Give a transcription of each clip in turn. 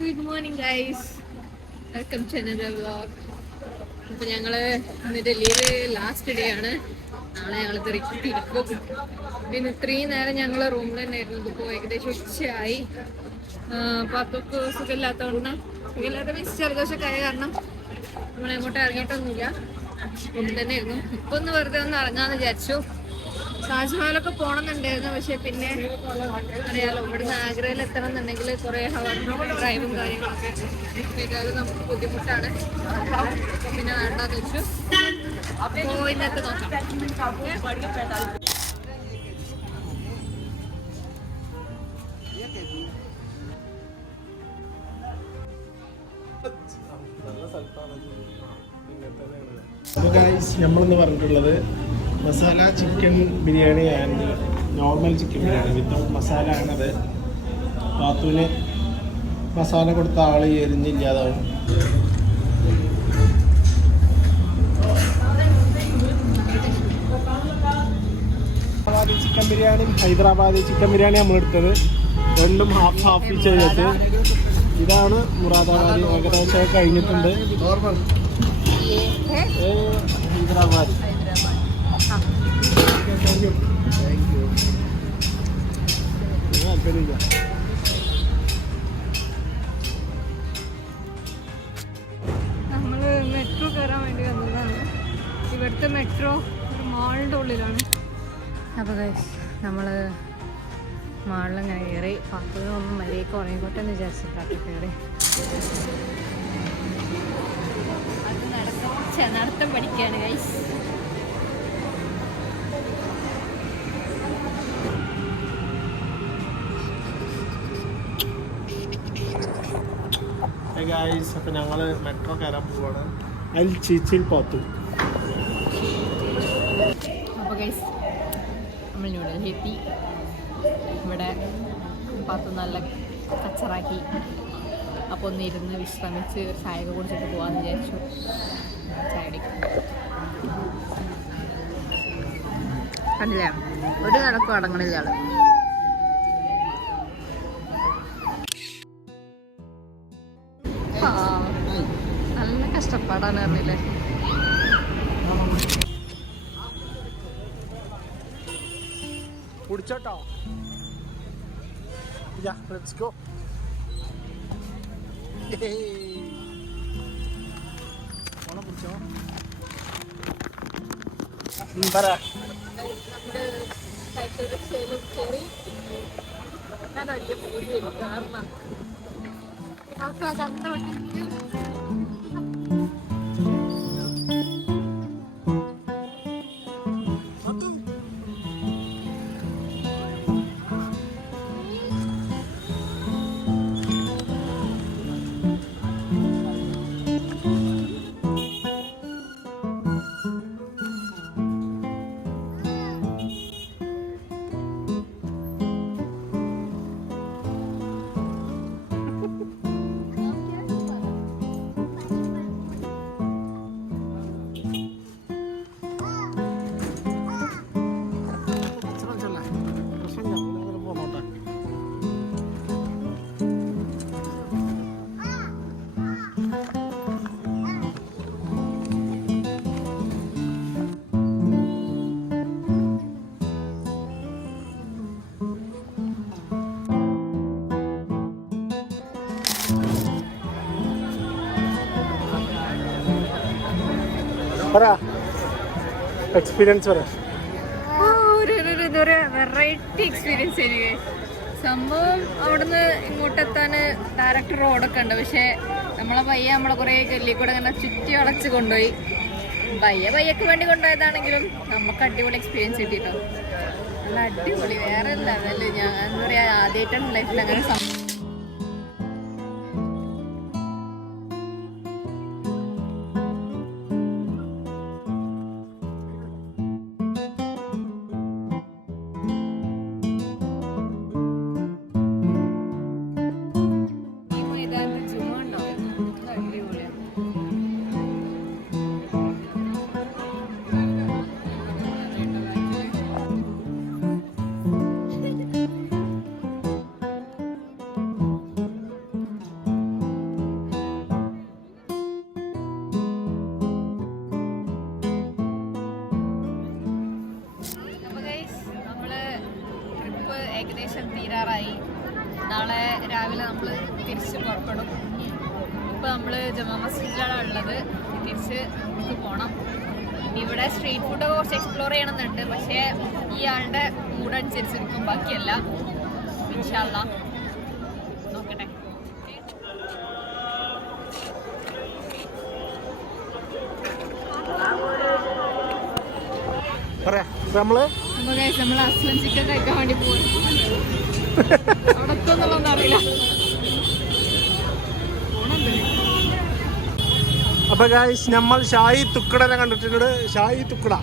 Good morning guys, welcome to another vlog. അപ്പോൾ ഞങ്ങൾ ഇന്ന് ഡൽഹിയിൽ ലാസ്റ്റ് ഡേ ആണ്. നാളെ ഞങ്ങൾ തിരിക്കും. പിന്നെ ഇത്രയും നേരം ഞങ്ങൾ റൂമിൽ തന്നെ ആയിരുന്നു. ഇപ്പോൾ ഏകദേശം ഉച്ചയായി. പത്തൊക്കെ സുഖമില്ലാത്തതുകൊണ്ട് സുഖമില്ലാത്ത മീൻസ് ജലദോഷമൊക്കെ ആയ കാരണം നമ്മളെങ്ങോട്ടും ഇറങ്ങിയിട്ടൊന്നുമില്ല, റൂമിൽ തന്നെ ആയിരുന്നു. ഇപ്പോൾ ഒന്ന് വെറുതെ ഒന്ന് ഇറങ്ങാമെന്ന് വിചാരിച്ചു. താജ്മഹലൊക്കെ പോകണമെന്നുണ്ടായിരുന്നു, പക്ഷെ പിന്നെ അറിയാലോ ഇവിടുന്ന് ആഗ്രയിൽ എത്തണം എന്നുണ്ടെങ്കിൽ കുറേ ഹവർ ഡ്രൈവും കാര്യങ്ങളൊക്കെ ചെയ്താലും നമുക്ക് ബുദ്ധിമുട്ടാണ്. പിന്നെ വേണ്ടെന്ന് വെച്ചു. അപ്പോൾ ഇന്നത്തെ നോക്കാം. നമ്മളിന്ന് പറഞ്ഞിട്ടുള്ളത് masala chicken biryani and normal chicken biryani without masala ആണത്. പാത്തുവിന് മസാല കൊടുത്ത ആൾ എരിഞ്ഞില്ലാതാവും. ചിക്കൻ ബിരിയാണിയും ഹൈദരാബാദി ചിക്കൻ ബിരിയാണി നമ്മളെടുത്തത് രണ്ടും ഹാഫ് ചെയ്തിട്ട്. ഇതാണ് മുറാദാബാദി, ഏകദേശം കഴിഞ്ഞിട്ടുണ്ട്. ഹൈദരാബാദി താല്പര്യമില്ല. നമ്മൾ മെട്രോ കയറാൻ വേണ്ടി വന്നതാണ്. ഇവിടുത്തെ മെട്രോ ഒരു മാളിൻ്റെ ഉള്ളിലാണ്. അപ്പോൾ നമ്മൾ മാളിലിങ്ങനെ കയറി. പത്തൊന്നും മര്യാദയ്ക്ക് ഉറങ്ങിക്കോട്ടെ എന്ന് വിചാരിച്ചിട്ടാണ് കയറി. അത് നടത്തം പഠിക്കുകയാണ് ഗൈസ്. അപ്പം ഞങ്ങൾ മെട്രോ കയറാൻ പോവാണ്. അൽ ചീച്ചിൽ പാത്തു. അപ്പോൾ ഗൈസ് നമ്മൾ ന്യൂഡൽഹി എത്തി. ഇവിടെ പാത്തു നല്ല കച്ചറാക്കി. അപ്പോൾ ഒന്ന് ഇരുന്ന് വിശ്രമിച്ച് ഒരു ചായയൊക്കെ കുടിച്ചിട്ട് പോകാമെന്ന് വിചാരിച്ചു. ചായ അടിക്കും. കണ്ടില്ലേ, ഒരു നടക്കും അടങ്ങണില്ല ആള്. നല്ല കഷ്ടപ്പാടാണ് പറഞ്ഞില്ലേ. കുടിച്ചോട്ടോ. Let's go. ഓണം കുടിച്ചോ. പറ. എക്സ്പീരിയൻസ് പറ. ഒരു വെറൈറ്റി എക്സ്പീരിയൻസ് ആയിരുന്നു. സംഭവം അവിടുന്ന് ഇങ്ങോട്ടെത്താൻ ഡയറക്റ്റ് റോഡൊക്കെ ഉണ്ട്, പക്ഷെ നമ്മളെ പയ്യ നമ്മളെ കുറേ ഗല്ലി കൂടെ ഇങ്ങനെ ചുറ്റി വളച്ച് കൊണ്ടുപോയി. പയ്യക്ക് വേണ്ടി കൊണ്ടുപോയതാണെങ്കിലും നമുക്ക് അടിപൊളി എക്സ്പീരിയൻസ് കിട്ടിയിട്ടോ. നല്ല അടിപൊളി, വേറെ ലെവല്. ഞാൻ എന്താ പറയുക, ആദ്യമായിട്ടാണ് ലൈഫിൽ അങ്ങനെ രാവിലെ നമ്മൾ തിരിച്ച് പുറപ്പെടും. ഇപ്പോൾ നമ്മൾ ജമാ മസ്ജിദിലാണ് ഉള്ളത്. തിരിച്ച് നമുക്ക് പോകണം. ഇവിടെ സ്ട്രീറ്റ് ഫുഡ് കുറച്ച് എക്സ്പ്ലോർ ചെയ്യണമെന്നുണ്ട്. പക്ഷേ ഈ ആളുടെ മൂടനുസരിച്ചിരിക്കും, ബാക്കിയല്ല. ഇൻഷാ അല്ലാ നോക്കട്ടെ. നമ്മള് അസ്ലം ചിക്കൻ കഴിക്കാൻ വേണ്ടി പോകും. അവിടെ എത്തുന്നുള്ളതൊന്നും അറിയില്ല. അപ്പൊ ഗായ്സ് നമ്മൾ ഷാഹി തുക്കടനെ കണ്ടിട്ടുണ്ട്. ഷാഹി തുക്കട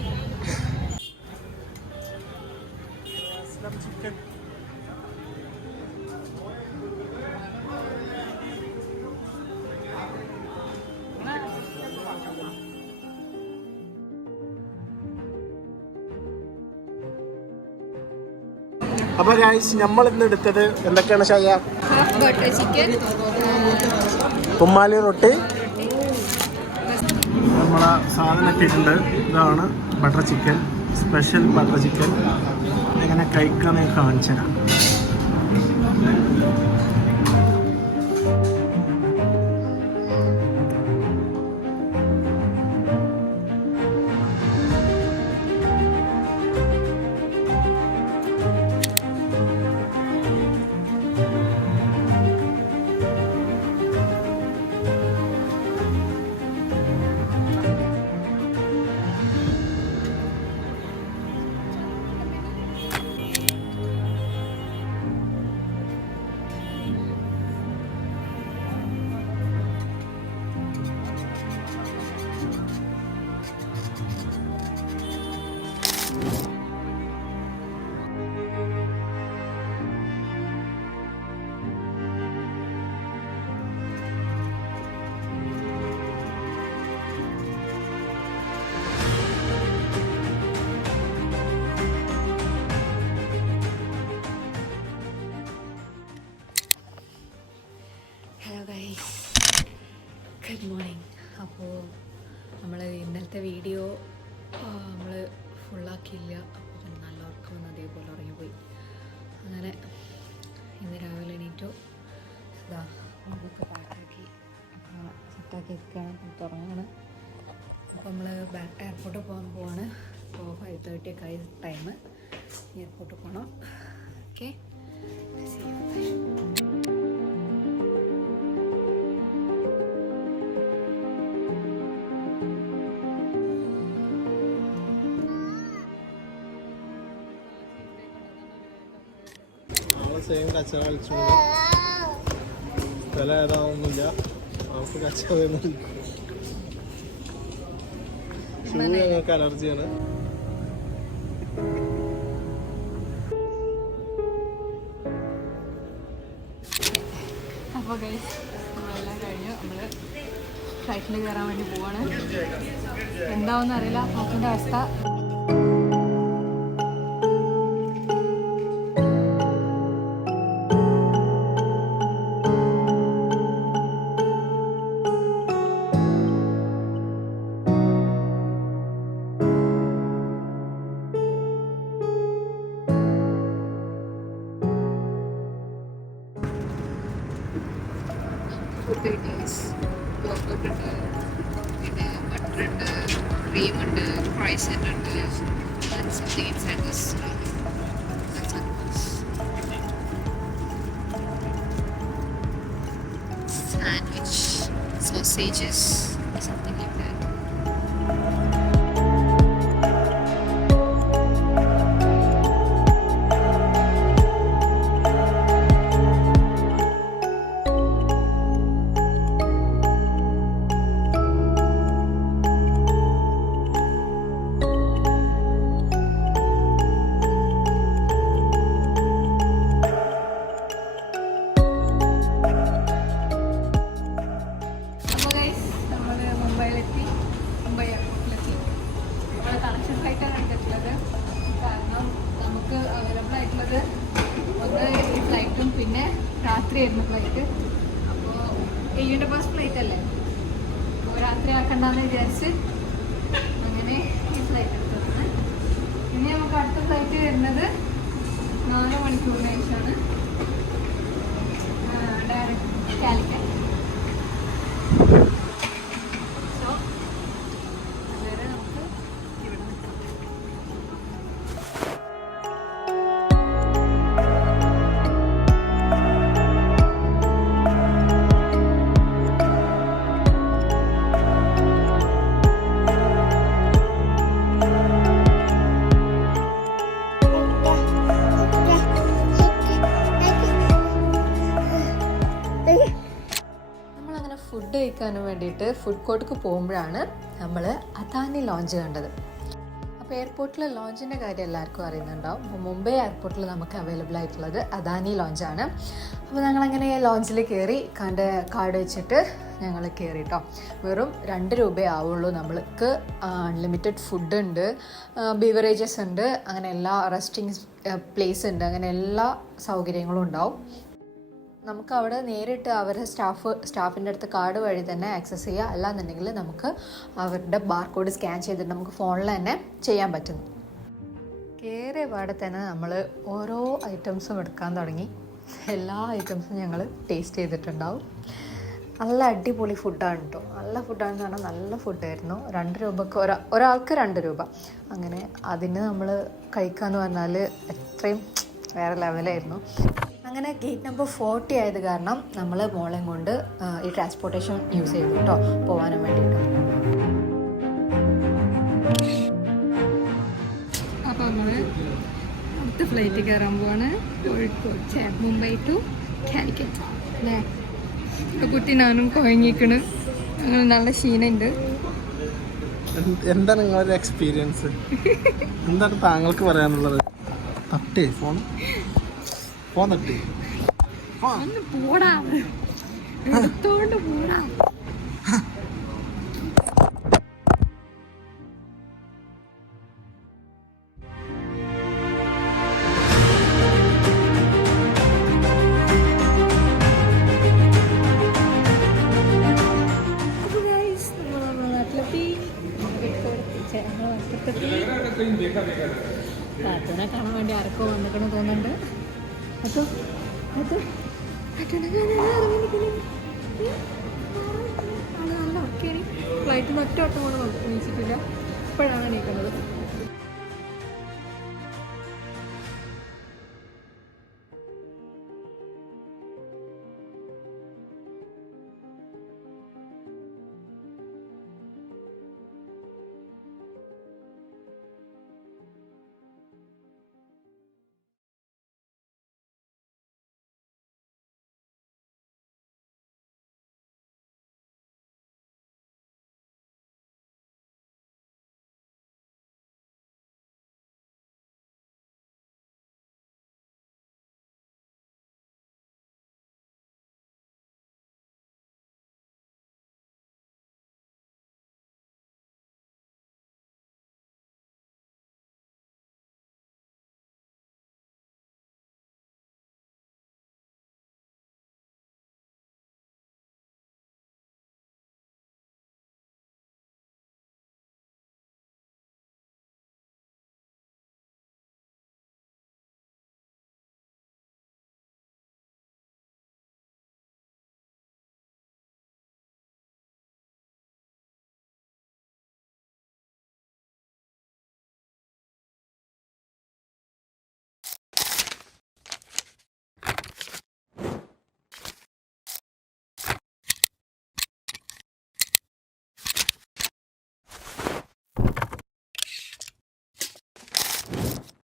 ചിക്കൻ. അപ്പൊ ഗായ്സ് നമ്മൾ ഇന്ന് എടുത്തത് എന്തൊക്കെയാണ് ഷായ? ബട്ടർ ചിക്കൻ, കുമ്മാലി റൊട്ടി, നമ്മളെ സാധനം ഇട്ടിട്ടുണ്ട്. ഇതാണ് butter chicken, special butter chicken. എങ്ങനെ കഴിക്കാന്ന് ഞാൻ കാണിച്ചു തരാം. Hello guys, good morning. അപ്പോൾ നമ്മൾ ഇന്നലത്തെ വീഡിയോ നമ്മൾ ഫുള്ളാക്കിയില്ല. അപ്പോൾ നല്ല ഉറക്കം വന്ന് അതേപോലെ ഉറങ്ങിപ്പോയി. അങ്ങനെ ഇന്ന് രാവിലെ എണീറ്റു. ഇതാ നമുക്ക് പാക്കാക്കി സെറ്റാക്കി വെക്കുകയാണ്, തുടങ്ങുകയാണ്. അപ്പോൾ നമ്മൾ എയർപോർട്ടിൽ പോകാൻ പോവാണ്. അപ്പോൾ 5:30 ഒക്കെ ആയി ടൈം. എയർപോർട്ടിൽ പോകണം. ഓക്കെ, സെയിം കച്ചറ കളിച്ചോണ്ട് സ്ഥലം ഏതാവുന്നില്ല. നമുക്ക് കച്ചറയൊന്നുമില്ല. ഷൂ ഞങ്ങൾക്ക് അലർജിയാണ്. അപ്പോൾ ഗൈസ് നമ്മളെല്ലാം കഴിഞ്ഞു. നമ്മൾ ഫ്ലൈറ്റിൽ കയറാൻ വേണ്ടി പോവാണ്. എന്താവെന്ന് അറിയില്ല ഫ്ലൈറ്റിൻ്റെ അവസ്ഥ. പിന്നെ ബട്ടറുണ്ട്, ക്രീമുണ്ട്, ക്രൈസൻ്റ് ഉണ്ട്, something inside this sandwich, sausages, something like that. പിന്നെ രാത്രിയായിരുന്നു ഫ്ലൈറ്റ്. അപ്പോൾ എയ്യുടെ ഫസ്റ്റ് ഫ്ലൈറ്റ് അല്ലേ, അപ്പോൾ രാത്രി ആക്കണ്ടെന്ന് വിചാരിച്ച് അങ്ങനെ ഈ ഫ്ലൈറ്റ് എടുത്തതാണ്. ഇനി നമുക്ക് അടുത്ത ഫ്ലൈറ്റ് വരുന്നത് 4 മണിക്കൂറിന് ശേഷമാണ്. കാലിക്കറ്റ്. സോ അതുവരെ നമുക്ക് ഇവിടെ നിൽക്കാം. നമ്മളങ്ങനെ ഫുഡ് കഴിക്കാനും വേണ്ടിയിട്ട് ഫുഡ് കോർട്ടിക്ക് പോകുമ്പോഴാണ് നമ്മൾ അദാനി ലോഞ്ച് കണ്ടത്. അപ്പോൾ എയർപോർട്ടിൽ ലോഞ്ചിൻ്റെ കാര്യം എല്ലാവർക്കും അറിയുന്നുണ്ടാവും. അപ്പോൾ മുംബൈ എയർപോർട്ടിൽ നമുക്ക് അവൈലബിൾ ആയിട്ടുള്ളത് അദാനി ലോഞ്ചാണ്. അപ്പോൾ ഞങ്ങളങ്ങനെ ലോഞ്ചിൽ കയറി കാർഡ് വെച്ചിട്ട് ഞങ്ങൾ കയറി കേട്ടോ. വെറും 2 രൂപയേ ആവുള്ളൂ. നമ്മൾക്ക് അൺലിമിറ്റഡ് ഫുഡ് ഉണ്ട്, ബീവറേജസ് ഉണ്ട്, അങ്ങനെ എല്ലാ റെസ്റ്റിംഗ് പ്ലേസ് ഉണ്ട്, അങ്ങനെ എല്ലാ സൗകര്യങ്ങളും ഉണ്ടാവും. നമുക്ക് അവിടെ നേരിട്ട് അവരുടെ സ്റ്റാഫിൻ്റെ അടുത്ത് കാർഡ് വഴി തന്നെ ആക്സസ് ചെയ്യുക. അല്ലാന്നുണ്ടെങ്കിൽ നമുക്ക് അവരുടെ ബാർകോഡ് സ്കാൻ ചെയ്തിട്ട് നമുക്ക് ഫോണിൽ തന്നെ ചെയ്യാൻ പറ്റുന്നു. കയറിയ പാടെ തന്നെ നമ്മൾ ഓരോ ഐറ്റംസും എടുക്കാൻ തുടങ്ങി. എല്ലാ ഐറ്റംസും ഞങ്ങൾ ടേസ്റ്റ് ചെയ്തിട്ടുണ്ടാവും. നല്ല അടിപൊളി ഫുഡാണ് കേട്ടോ. നല്ല ഫുഡാണെന്ന് പറഞ്ഞാൽ നല്ല ഫുഡായിരുന്നു. 2 രൂപക്ക് ഒരാൾക്ക് 2 രൂപ. അങ്ങനെ അതിന് നമ്മൾ കഴിക്കാമെന്ന് പറഞ്ഞാൽ എത്രയും വേറെ ലെവലായിരുന്നു. അങ്ങനെ ഗേറ്റ് നമ്പർ 40 ആയത് കാരണം നമ്മൾ മോളെയും കൊണ്ട് ഈ ട്രാൻസ്പോർട്ടേഷൻ യൂസ് ചെയ്തു കേട്ടോ, പോകാനും വേണ്ടിയിട്ട്. അപ്പോൾ നമ്മൾ അടുത്ത ഫ്ലൈറ്റ് കയറാൻ പോവാണ്. മുംബൈ ടു കാലിക്കറ്റ് അല്ലേ. ഇപ്പോൾ കുട്ടി നാനും കുഴങ്ങിക്കണ്. അങ്ങനെ നല്ല ക്ഷീണമുണ്ട്. എന്താണ് നിങ്ങളുടെ എക്സ്പീരിയൻസ്? എന്താണ് താങ്കൾക്ക് പറയാനുള്ളത്? തട്ടേ ഫോൺ തട്ടി ഒന്ന് പോടാ, എടുത്തോണ്ട് പോടാ. പാത്തുനെ കാണാൻ വേണ്ടി ആർക്കോ വന്നിക്കണെന്ന് തോന്നുന്നുണ്ട്. നല്ല ഓക്കെയാണ്. ഫ്ലൈറ്റിൽ ഒറ്റ വട്ടം കൊണ്ട് വിളിച്ചിട്ടില്ല. ഇപ്പോഴാണ് എണീക്കുന്നത്.